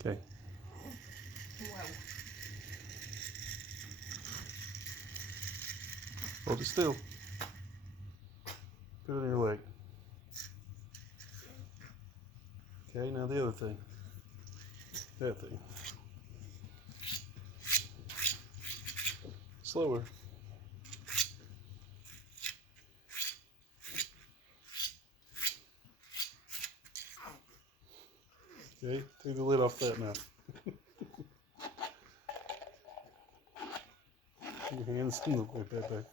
Okay. Whoa. Hold it still. Put it on your leg. Okay, now the other thing. That thing. Slower. Okay, take the lid off that now. Your hands in the way back.